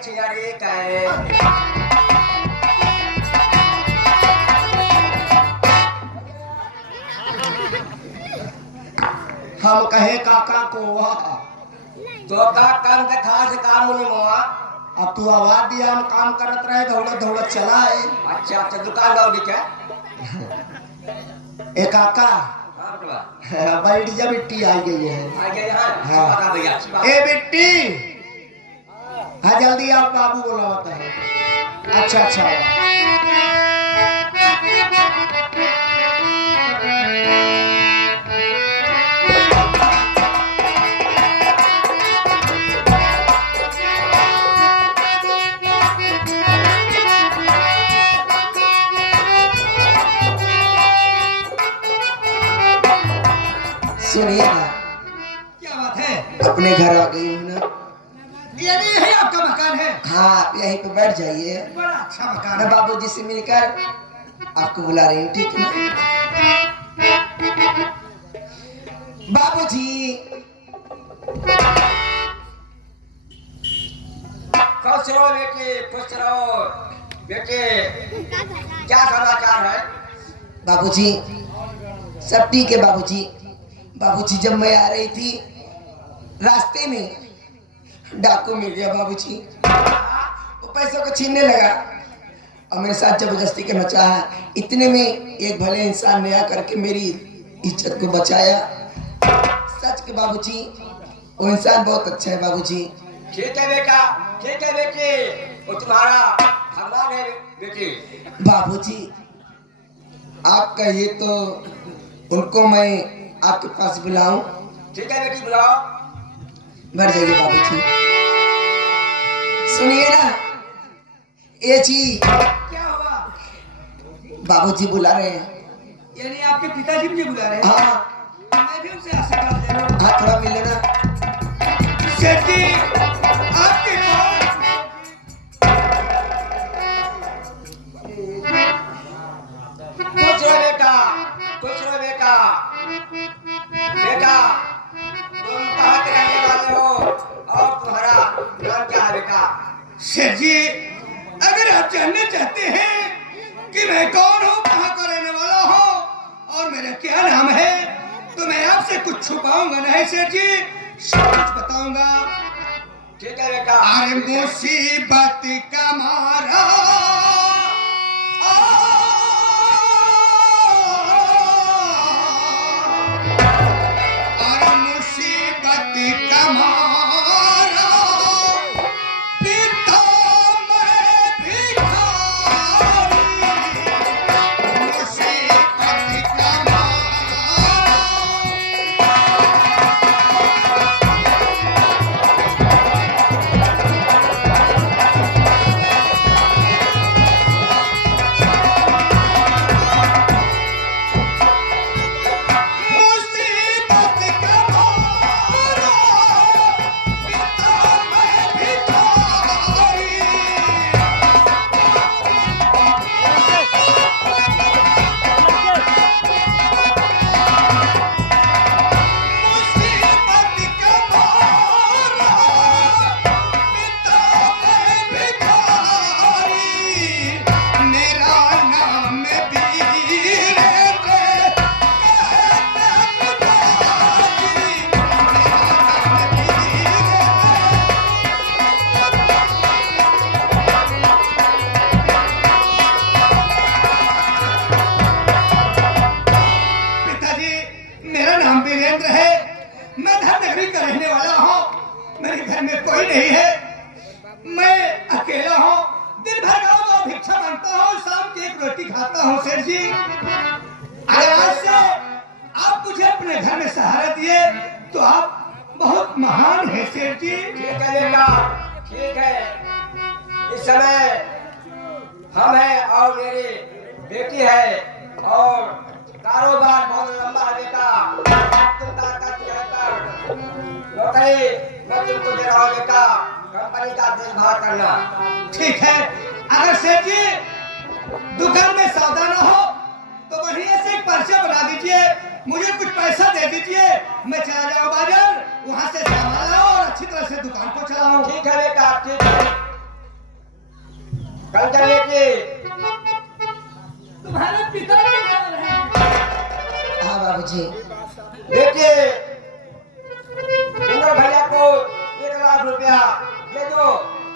चिंगारी कहे हम कहे काका को तो का काम देखा से काम नहीं हुआ। अब तू आवाज दिया हम काम करत रहे दौड़त दौड़त चला है। अच्छा अच्छा दुकान दौड़ी क्या ए काका हाँ बटवा बैठ जा बिट्टी आ गई है। आ गया यहाँ हाँ। बता भैया ए बिट्टी हाँ जल्दी आप बाबू बोला होता है। अच्छा अच्छा सुनिए ना क्या बात है। अपने घर आ गई हूँ ना। यानी यही आपका मकान है। हाँ आप यहीं पे बैठ जाइए। बड़ा अच्छा मकान मैं है। बाबूजी से मिलकर आपको बुला रही हूँ ठीक है बाबूजी। खुश रहो बेटे खुश रहो बेटे। क्या समाचार है। बाबूजी सब ठीक है बाबूजी। बाबूजी जब मैं आ रही थी रास्ते में डाकू मिल गया बाबूजी। वो पैसों को छीनने लगा और मेरे साथ जबरदस्ती करना चाहा। इतने में एक भले इंसान ने आकर के मेरी इज्जत को बचाया। सच के बाबूजी वो इंसान बहुत अच्छा है बाबूजी। ठीक है बेटा ठीक है बेटे वो तुम्हारा भगवान है बेटी। बाबूजी आप कहिए तो उनको मैं आपके पास बुलाऊं। ठीक है बेटी बुलाओ। बैठ जाइए बाबूजी। सुनिए ना ये चीज क्या हुआ। बाबूजी बुला रहे हैं। यानी आपके पिताजी मुझे बुला रहे हैं। हाँ मैं भी उनसे आशा कर दे रहा हूँ। हाँ थोड़ा मिले ना। सेठ जी आपके कौन। कुछ रहो बेटा कुछ रहो बेटा। बेटा तुम कहाँ के रहने वाले हो और तुम्हारा नाम क्या है बेटा। सेठ जी अगर आप जानना चाहते हैं कि मैं कौन हूँ कहाँ का रहने वाला हूँ और मेरा क्या नाम है तो मैं आपसे कुछ छुपाऊंगा नहीं सेठ जी सब कुछ बताऊंगा। ठीक है बेटा। अरे मुसीबत का मारा अरे मुसीबत का मारा पिता मैं भिखारी। मुसीबत का मारा मुसीबत का मारा पिता मैं भिखारी। मुसीबत का मारा पिता मैं भिखारी। मेरा नाम वीरेंद्र कहता पिताजी। पिताजी मेरा नाम वीरेंद्र है। मैं धननगरी का रहने वाला हूँ। मेरे घर में कोई नहीं है। मैं अकेला हूँ। दिन भर गाँव में भिक्षा मांगता हूँ शाम की एक रोटी खाता हूँ सेठ जी। अगर आज से आप मुझे अपने घर में सहारा दिए तो आप बहुत महान है सेठ जी। ठीक है बेटा ठीक है। इस समय हम हैं और मेरी बेटी है और कारोबार बहुत लंबा है बेटा। तुम नौकरी मैं तुमको दे रहा हूँ बेटा। कंपनी का देखभाल करना। ठीक है। अगर सेठ जी दुकान में सौदा न हो तो बढ़िया से एक पर्चा बना दीजिए। मुझे कुछ पैसा दे दीजिए। मैं चला जाऊँ बाजार वहाँ से सामान लाऊं और अच्छी तरह से दुकान को चलाऊं। ठीक है बेटा ठीक है। कल चले के तुम्हारे पिता के घर है। हाँ बाबूजी। देखिए उमर भैया को 1 लाख रुपया दे दो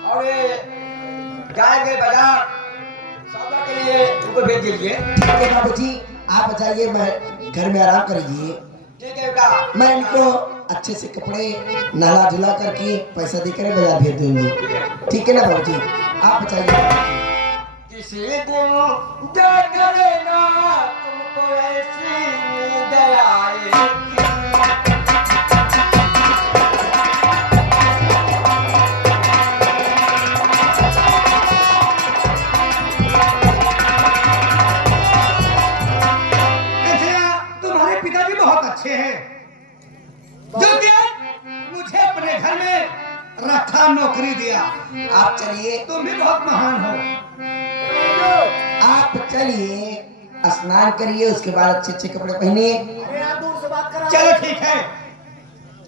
और ये जाएंगे बाजार सौदा के लिए उनको भेज दीजिए। ठीक है बाबूजी, आप जाइए, मैं घर में आराम करिए। ठीक है बेटा। मैं इनको अच्छे से कपड़े नहला धुला करके पैसा देकर बाजार भेज दूंगी। ठीक है ना बाबूजी, आप बताइए। किसी दिन जागरे ना तुमको ऐसी नींद आएगी। तुम्हारे पिताजी बहुत अच्छे हैं जो कि मुझे अपने घर में रखा, नौकरी दिया। आप चलिए, तुम भी बहुत महान हो। आप चलिए, स्नान करिए, उसके बाद अच्छे अच्छे कपड़े पहनिए। चलो ठीक है,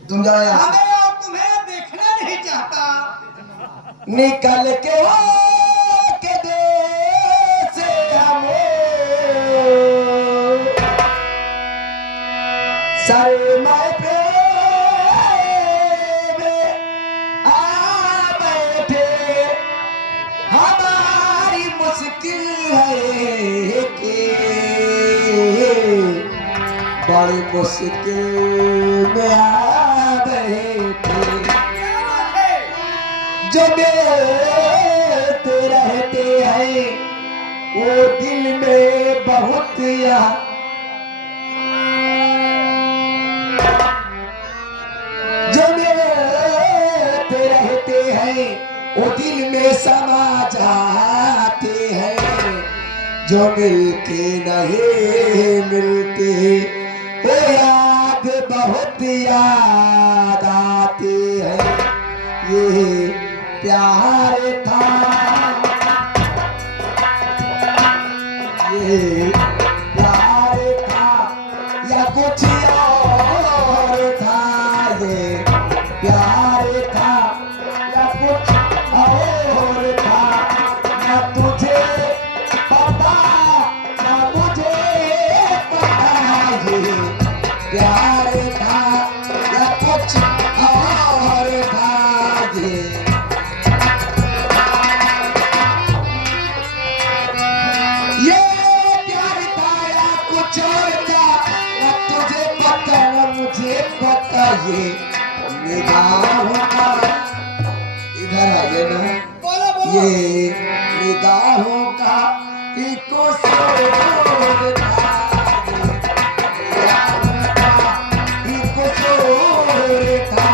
तुम जाओ यहाँ से। हमें और तुम्हें देखना नहीं चाहता। निकल के देश हमो सरमाए पे आ बैठे, हमारी मुश्किल है कि बड़ी मुश्किल में आ बैठे। जो मिलते रहते हैं वो दिल में बहुत याद, जो मिलते रहते हैं वो दिल में समा जाते हैं, जो मिलके नहीं मिलते वो याद बहुत याद आते हैं। ये प्यार था, ये प्यार था या कुछ और था, ये प्यार था या कुछ और था, ना तुझे पता ना मुझे पता, ये प्यार था या कुछ और था। ये प्यार था या कुछ और था, ना तुझे पता ना मुझे पता, ये निगाहों का, इधर आइए ना, ये निगाहों का एक कसूर था, ये कसूर था,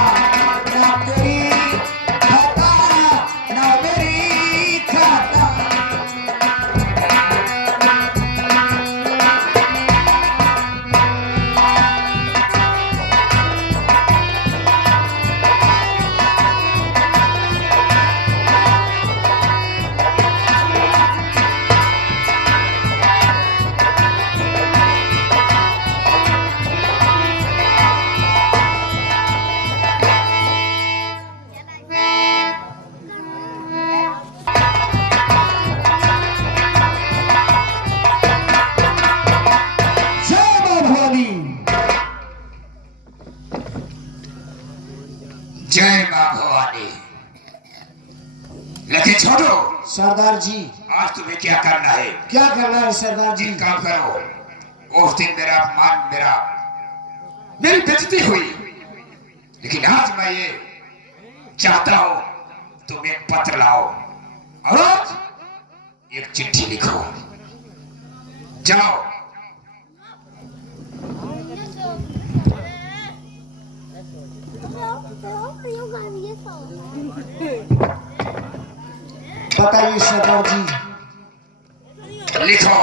ना तेरी खता ना मेरी खता। जय मां भवानी। लेकिन छोड़ो सरदार जी, आज तुम्हें क्या करना है? क्या करना है सरदार जी? एक काम करो, उस दिन मेरा अपमान, मेरी बेइज्जती हुई, लेकिन आज मैं ये चाहता हूं तुम एक पत्र लाओ और आज एक चिट्ठी लिखो। जाओ। बताइए सरदार जी। लिखो।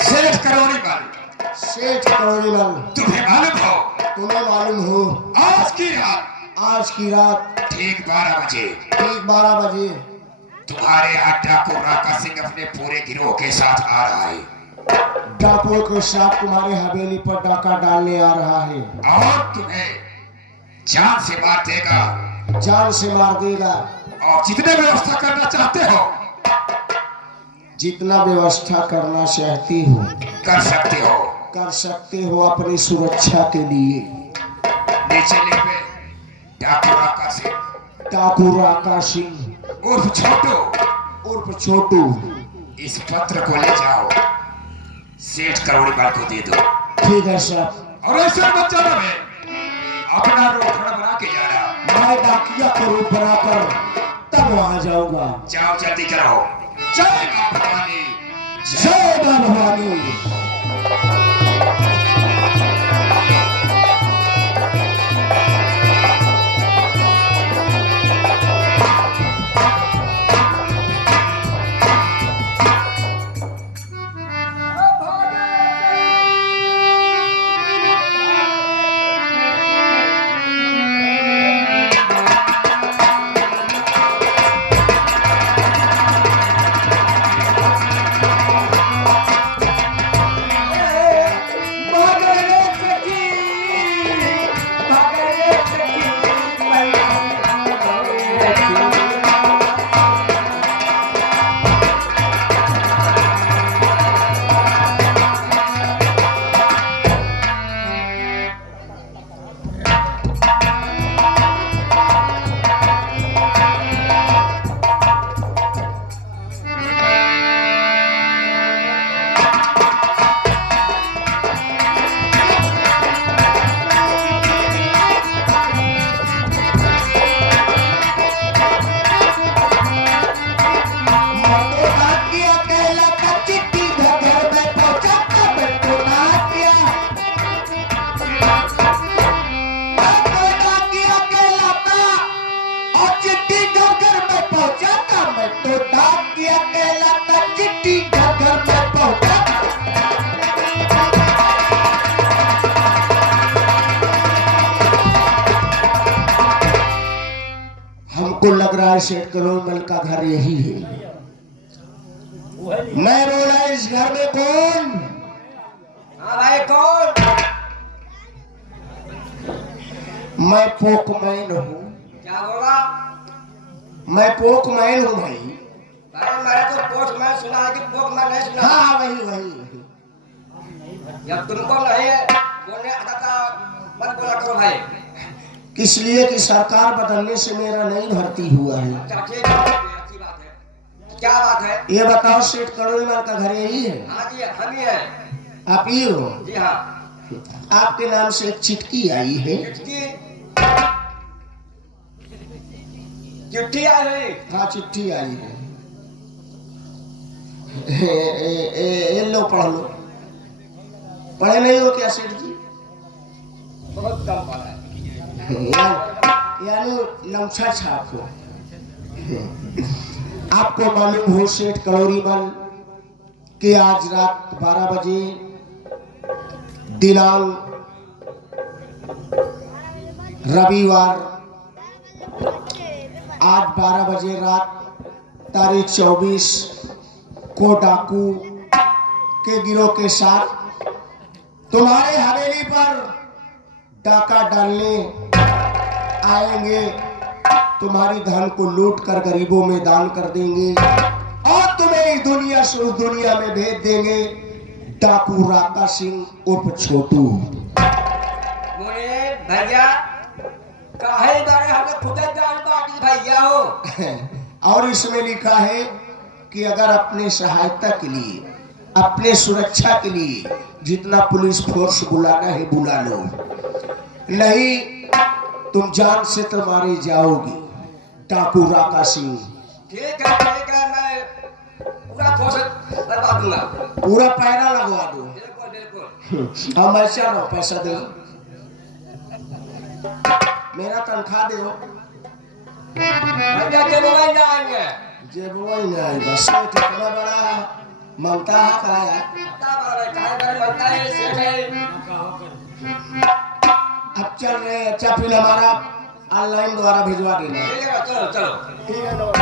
सेठ करोड़ीमल, सेठ करोड़ीमल, तुम्हें मालूम हो तुम्हें मालूम हो आज की रात आज की रात ठीक 12 बजे ठीक 12 बजे तुम्हारे यहाँ डाकू राका सिंह अपने पूरे गिरोह के साथ आ रहा है डाकुओं के साथ तुम्हारे हवेली पर डाका डालने आ रहा है और तुम्हें जान से मार देगा जान से मार देगा। और जितने व्यवस्था करना चाहते हो जितना व्यवस्था करना चाहती हो कर सकते हो। कर सकते हो अपनी सुरक्षा के लिए। नीचे लिख पे डाकू राका सिंह डाकू राका सिंह उर्फ छोटू। उर्फ छोटू। इस पत्र को ले जाओ, सेठ करोड़ीलाल को दे दो। ठीक है साहब। और ऐसे मत जाना मैं अपना रूप खड़ा बना के जाना। मैं डाकिया को रूप बनाकर तब वहां जाऊंगा। जाओ जल्दी करो। जय मां भवानी। जय मां भवानी। हमको लग रहा है सेठ करोड़ीलाल का घर यही है। मैं बोला इस घर में कौन? हाँ भाई कौन? मैं पोकमैन हूँ। क्या बोला? मैं पोकमैन हूँ भाई। भाई मैंने तो पोस्टमैन सुना है कि पोस्टमैन नहीं सुना। हाँ वही वही। जब तुमको नहीं बोलने आता था मत बोला करो भाई। किस लिए कि सरकार बदलने से मेरा नहीं भर्ती हुआ है। अच्छा ठीक है, अच्छी बात है। क्या बात है? ये बताओ सेठ करोड़ीलाल का घर यही है? हाँ जी हम ही है। आप ही हो? जी हाँ। आपके नाम से एक चिट्ठी आई है। चिट्ठी चिट्ठी आई है। हाँ चिट्ठी आई है। ये लो पढ़ लो। पढ़े नहीं हो क्या सेठ जी? बहुत कम पड़ा है। यानी नमछा छाप हो। आपको मालूम हो सेठ करोड़ीलाल कि आज रात 12 बजे दिनांक रविवार आज 12 बजे रात तारीख 24 को डाकू के गिरोह के साथ तुम्हारे हवेली पर डाका डालने आएंगे। तुम्हारी धन को लूट कर गरीबों में दान कर देंगे और तुम्हें इस दुनिया से उस दुनिया में भेज देंगे। डाकू राका सिंह उर्फ छोटू। मुझे भैया काहे बारे हमें खुद जान बाटी भैया हो। और इसमें लिखा है कि अगर अपने सहायता के लिए अपने सुरक्षा के लिए जितना पुलिस फोर्स बुलाना है बुला लो, नहीं तुम जान से तो मारे जाओगे। डाकू राका सिंह। ठीक है मैं पूरा कोशिश करवा दूंगा। पूरा पैरा लगवा दो। बिल्कुल बिल्कुल। हम ऐसा रहो पैसा दो, मेरा तनख्वाह दो। भैया के मोबाइल जाएंगे। जब वही नहीं बस सेठ इतना बड़ा मांगता है कराया। क्या बात है? काहे बारे बनता है सेठ है। अब चल रहे हैं। अच्छा फिर हमारा ऑनलाइन द्वारा भिजवा देना। ठीक है चलो चलो। ठीक है लो।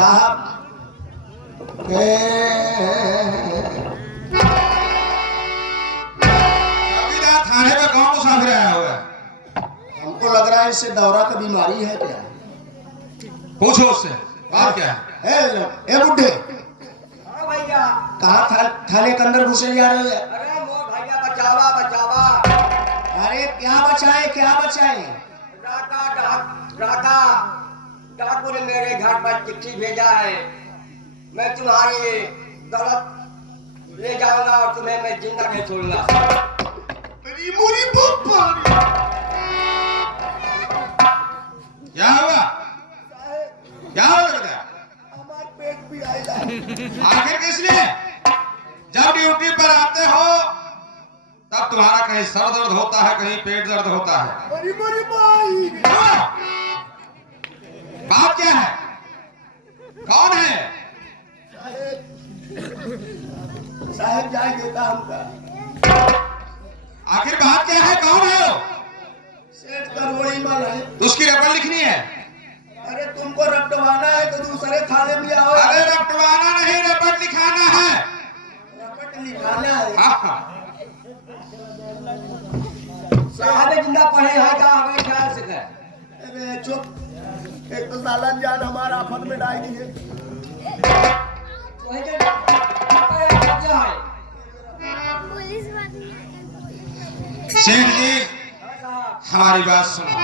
साहब के चौकीदार थाने में कौन मुसाफिर आया हुआ है? हमको लग रहा है इससे दौरा का बीमारी है क्या? पूछो उससे बात क्या है। ए बुड्ढे, हाँ भैया। कहाँ थाने के अंदर घुसे जा रहे हैं? अरे मोर भैया बचावा बचावा। अरे क्या बचाए क्या बचाए? डाकू ने मेरे घर पर चिट्ठी भेजा है। मैं तुम्हारी दौलत ले जाऊंगा और तुम्हें मैं जिंदा नहीं छोड़ूंगा। मेरी मुरी बुब्बा। क्या हुआ? क्या हो गया? हमार पेट भी आएगा। आखिर किसने? जब ड्यूटी पर आते हो तब तुम्हारा कहीं सर दर्द होता है, कहीं पेट दर्द होता है। मेरी मुरी भाई। बात क्या है? कौन है? साहब जाए देता हमका। आखिर बात क्या है? कौन है वो? सेठ करोड़ी माल है। उसकी रपट लिखनी है। अरे तुमको रपटवाना है तो दूसरे थाने में आओ। अरे रपटवाना नहीं, रपट लिखाना है। रपट लिखाना है। हाँ हाँ। साहब जिंदा पढ़े हैं का हमें ख्याल से कर। अबे चुप, एक तो साला जान हमारा आफत में डाल दी है। वही के क्या है? सेठ जी हमारी बात सुनो।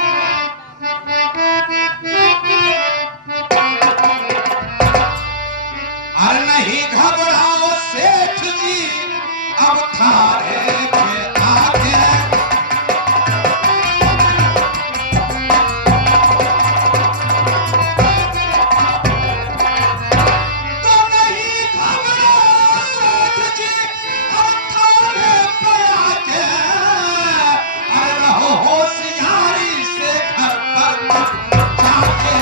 अरे नहीं घबराओ सेठ जी, अब थाने के आगे तो नहीं घबराओ सेठ जी, अब थाने पे आके अरे रहो होशियारी से घर पर जाके।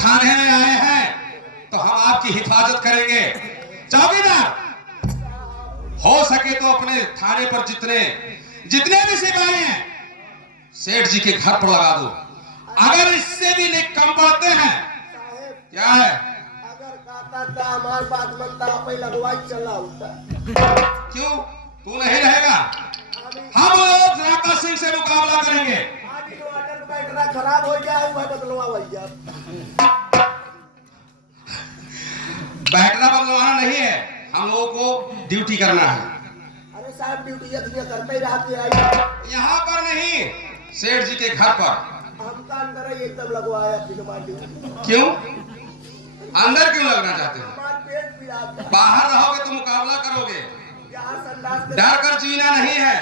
थाने में आए हैं तो हम आपकी हिफाजत करेंगे। चौकीदार हो सके तो अपने थाने पर जितने भी सिपाही हैं सेठ जी के घर पर लगा दो। अगर इससे भी नहीं कम पड़ते हैं। क्या है? अगर कहता था हमार बात मनता पे लगवाई चला होता। क्यों तू नहीं रहेगा? हम लोग राका सिंह से मुकाबला करेंगे। आज इन्वर्टर बैटरा खराब हो जाए वह बदलवा भैया। बैठना बदलवाना नहीं है, हम लोगों को ड्यूटी करना है। अरे साहब ड्यूटी करते ही रहती है। यहाँ पर नहीं, सेठ जी के घर पर। हम काम करे एकदम लगवाया ड्यूटी। क्यों? अंदर क्यों लगना चाहते हो? हमार पेट भी आता है। बाहर रहोगे तो मुकाबला करोगे। यहाँ संडास के- डर कर जीना नहीं है,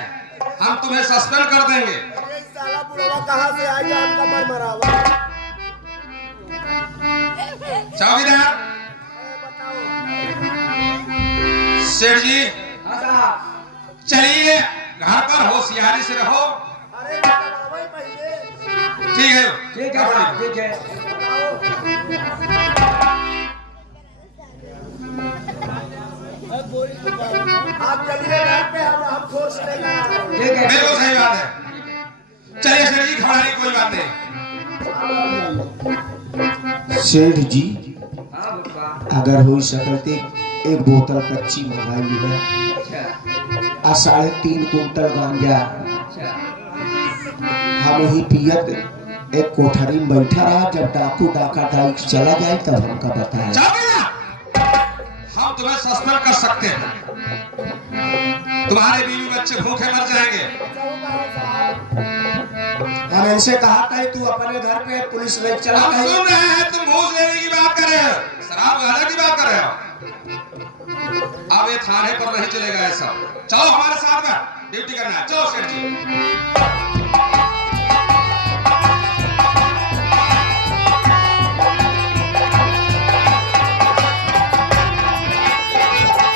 हम तुम्हें सस्पेंड कर देंगे। अरे साला बुढ़वा कहाँ से आया हमका मर मरावा। चौकीदार बताओ। सेठ जी हाँ साहब। चलिए घर पर होशियारी से रहो। अरे बताओ ही पहले। ठीक है ठीक है साहब, ठीक है। आप चलिए घर पे हम फोर्स लेगा। ठीक है। बिल्कुल सही बात है। चलिए सेठ जी घबराने की कोई बात नहीं। सेठ जी हाँ बुढ़वा। अगर हो सकते एक बोतल कच्ची मंगाई है अच्छा और 3.5 कुंटल गांजा अच्छा। हम वही पियत एक कोठरी में बैठा रहा। जब डाकू डाका डाइक चला जाए तब हमका बताया। चौकीदार हम तुम्हें सस्पेंड कर सकते हैं। तुम्हारे बीवी बच्चे भूखे मर जाएंगे। हम इनसे कहा था तू अपने घर पे पुलिस ले चला हम गई। सुन रहे हैं तुम घूस लेने की बात कर रहे हो, शराब गाने की बात कर रहे हो। अब ये थाने पर नहीं चलेगा ऐसा। चलो हमारे साथ में ड्यूटी करना है। चलो सेठ जी।